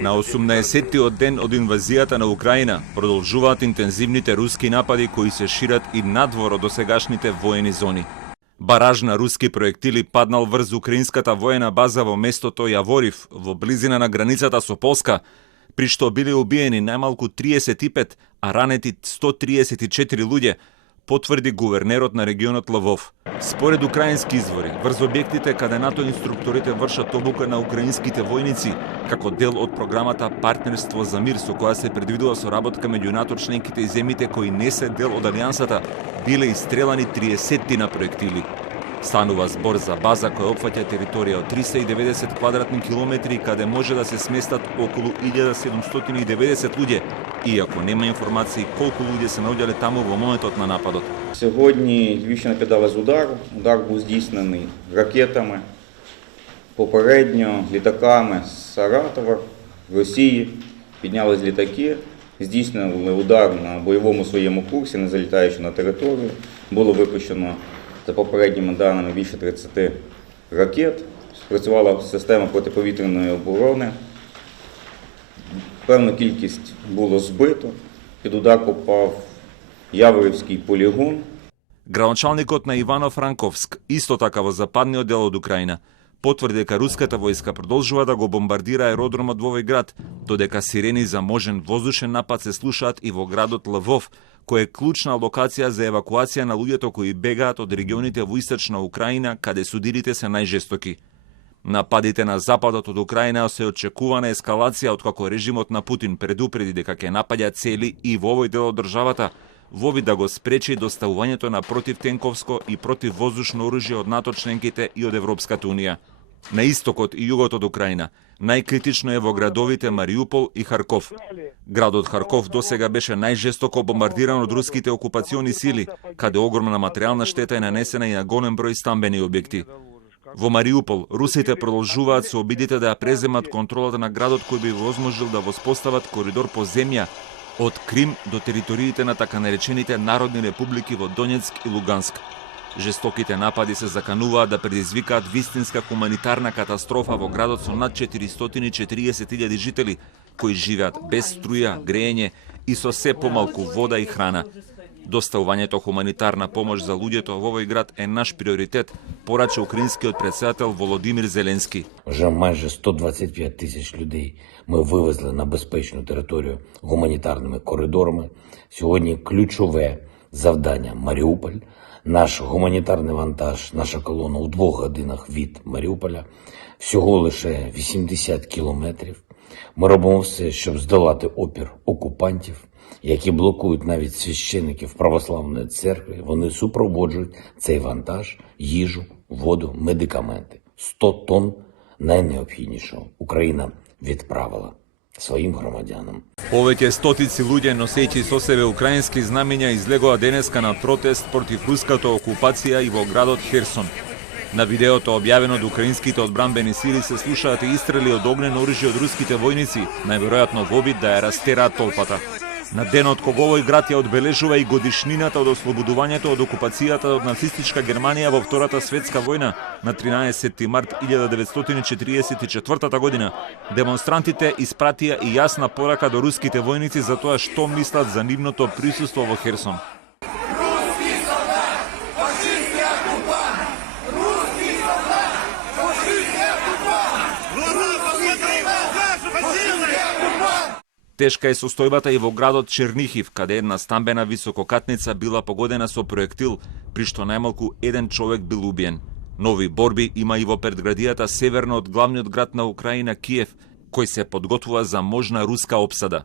На 18-тиот ден од инвазијата на Украина продолжуваат интензивните руски напади кои се шират и надвор од досегашните воени зони. Бараж на руски проектили паднал врз украинската воена база во местото Јаворив, во близина на границата со Полска, при што биле убиени најмалку 35, а ранети 134 луѓе, потврди гувернерот на регионот Лвов. Според украински извори, врз објектите каде НАТО инструкторите вршат обука на украинските војници, како дел од програмата Партнерство за мир, со која се предвидува соработка меѓу НАТО членките и земјите кои не се дел од алијансата, биле истрелани 30 на проектили. Станува збор за база која опфаќа територија од 390 квадратни километри, каде може да се сместат околу 1790 луѓе, иако нема информации колку луѓе се наоѓале таму во моментот на нападот. Сьогодні Львівщина кидалась удар. Удар був здійснений ракетами, попередньо літаками з Саратова, Росії. Піднялись літаки, здійснили удар на бойовому своєму курсі, не залітаючи на територію. Було випущено, за попередніми даними, більше 30 ракет. Спрацювала система протиповітряної оборони. Певну кількість було збито. Під удар попав Јаворівський полігон. Градоначалникот на Ивано-Франковск, исто така во западниот дел од Украина, потврди дека руската војска продолжува да го бомбардира аеродромот во овој град, додека сирени за можен воздушен напад се слушаат и во градот Лвов, кој е клучна локација за евакуација на луѓето кои бегаат од регионите во источна Украина, каде судирите се најжестоки. Нападите на западот од Украина се очекувана ескалација откако режимот на Путин предупреди дека ќе напаѓа цели и во овој дел од државата, во вид да го спречи доставувањето на противтенковско и противвоздушно оружје од НАТО членките и од Европската унија. На истокот и југот од Украина најкритично е во градовите Мариупол и Харков. Градот Харков досега беше најжестоко бомбардиран од руските окупациони сили, каде огромна материјална штета е нанесена и на голем број стамбени објекти. Во Мариупол русите продолжуваат со обидите да ја преземат контролата на градот кој би возможил да воспостават коридор по земја од Крим до териториите на така наречените народни републики во Донецк и Луганск. Жестоките напади се закануваат да предизвикаат вистинска хуманитарна катастрофа во градот со над 440.000 жители, кои живеат без струја, грејење и со се помалку вода и храна. Доставувањето хуманитарна помош за луѓето во овој град е наш приоритет, порача украинскиот председател Володимир Зеленски. Вже майже 125 тисяч людей ми вивезли на безпечну територію гуманітарними коридорами. Сьогодні ключове завдання – Маріуполь. Наш гуманітарний вантаж, наша колона у 2 годинах від Маріуполя. Всього лише 80 кілометрів. Ми робимо все, щоб здолати опір окупантів, які блокують навіть священиків православної церкви. Вони супроводжують цей вантаж, їжу, воду, медикаменти. 100 тонн найнеобхіднішого Україна відправила своїм громадянам. Повеќе стотици луѓе носејќи со себе украински знамења излегоа денеска на протест против руската окупација и во градот Херсон. На видеото објавено од украинските одбранбени сили се слушаат и истрели од огнено оружје од руските војници, најверојатно во обид да ја растераат толпата. На денот кога овој град ја одбележува и годишнината од ослободувањето од окупацијата од нацистичка Германија во Втората светска војна на 13 март 1944 година, демонстрантите испратија и јасна порака до руските војници за тоа што мислат за нивното присуство во Херсон. Тешка е состојбата и во градот Чернихив, каде една стамбена висококатница била погодена со проектил, при што најмалку еден човек бил убиен. Нови борби има и во предградијата северно од главниот град на Украина, Киев, кој се подготвува за можна руска опсада.